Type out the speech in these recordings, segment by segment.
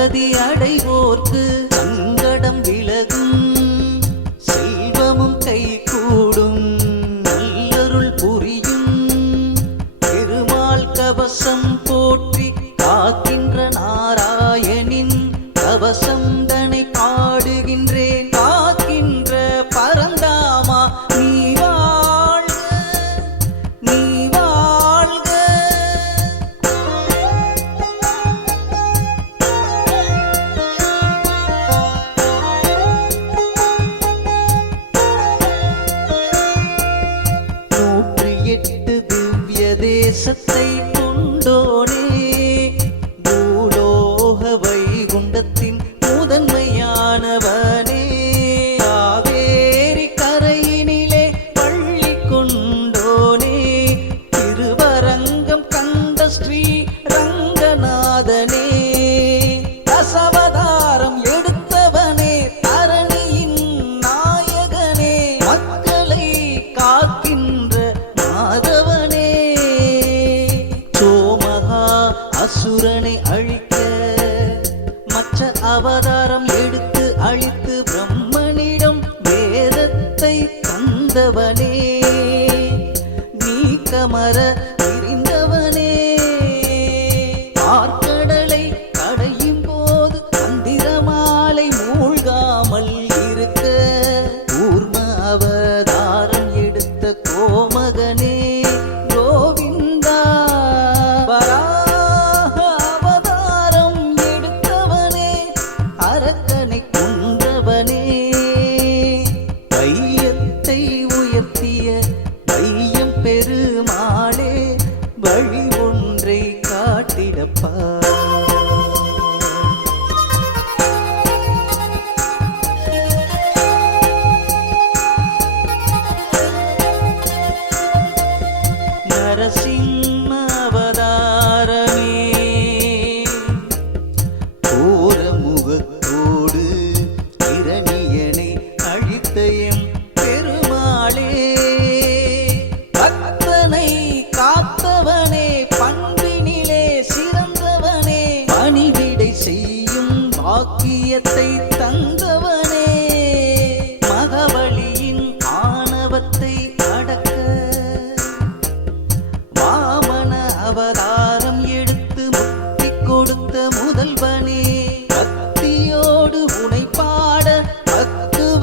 ஆதி அடி அவதாரம் எடுத்து அழித்து பிரம்மனிடம் வேதத்தை தந்தவனே. நீக்கமர தெரிந்தவனே பார்க்க भारत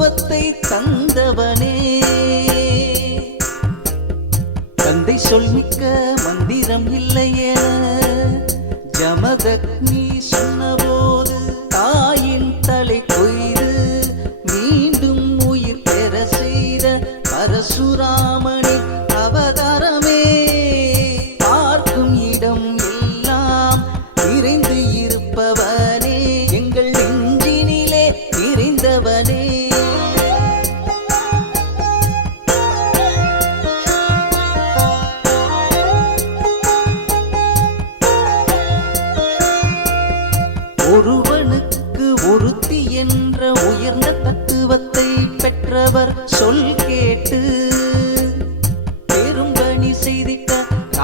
பக்குவத்தை தந்தவனே. தந்தை சொல்மிக்க மந்திரம் இல்லையே. ஜமதக்னி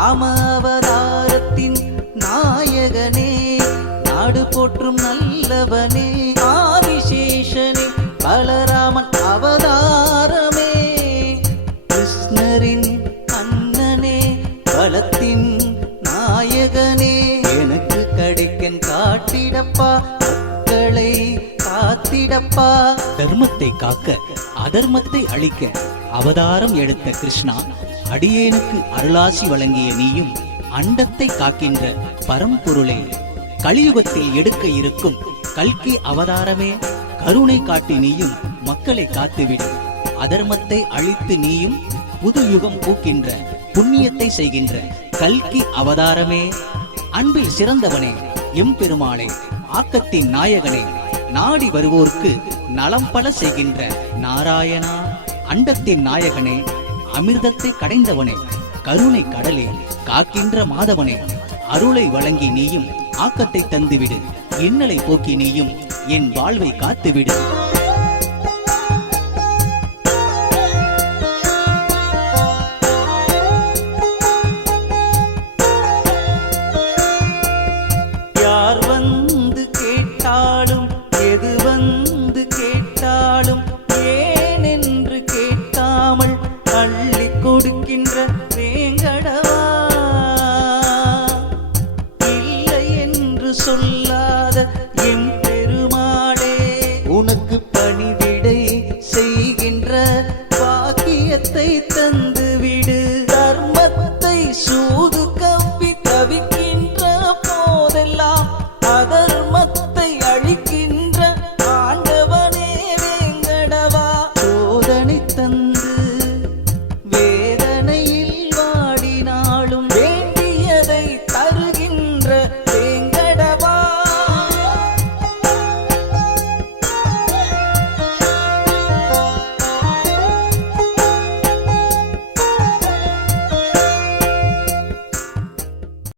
ராம அவதாரத்தின் நாயகனே நாடு போற்றும் நல்லவனே ஆதிசேஷனே பலராமன் அவதாரமே. கிருஷ்ணரின் அண்ணனே பலத்தின் நாயகனே எனக்கு கிடைக்கன் காட்டிடப்பா மக்களை காத்திடப்பா. தர்மத்தை காக்க அதர்மத்தை அழிக்க அவதாரம் எடுத்த கிருஷ்ணா அடியேனுக்கு அருளாசி வழங்கிய நீயும் அண்டத்தை காக்கின்ற பரம்பொருளே. கலியுகத்தில் எடுக்க இருக்கும் கல்கி அவதாரமே. கருணை காட்டி நீயும் மக்களை காத்துவிடு. அதர்மத்தை அழித்து நீயும் புது யுகம் பூக்கின்ற புண்ணியத்தை செய்கின்ற கல்கி அவதாரமே. அன்பில் சிறந்தவனே எம்பெருமாளே ஆக்கத்தின் நாயகனே நாடி வருவோர்க்கு நலம் பல செய்கின்ற நாராயணா. அண்டத்தின் நாயகனே அமிர்தத்தை கடைந்தவனே கருணை கடலே காக்கின்ற மாதவனே அருளை வழங்கி நீயும் ஆக்கத்தை தந்துவிடு. இன்னலை போக்கி நீயும் என் வாழ்வை காத்துவிடு. அள்ளி கொடுக்கின்ற வேங்கடவா? இல்லை என்று சொல்ல